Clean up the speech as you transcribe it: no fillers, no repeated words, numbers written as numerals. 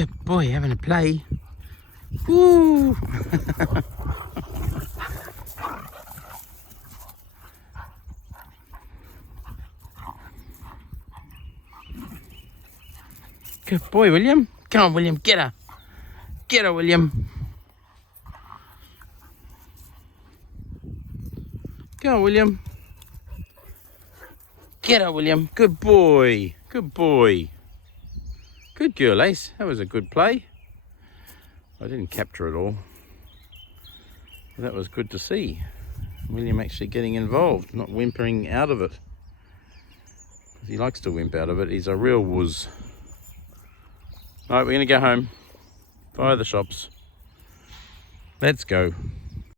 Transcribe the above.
Good boy, having a play. Woo! Good boy, William. Come on, William, get her. Get her, William. Come on, William. Get her, William. Good boy. Good boy. Good girl, Ace. That was a good play. I didn't capture it all. That was good to see. William actually getting involved, not whimpering out of it. He likes to wimp out of it. He's a real wuss. All right, we're going to go home. Fire the shops. Let's go.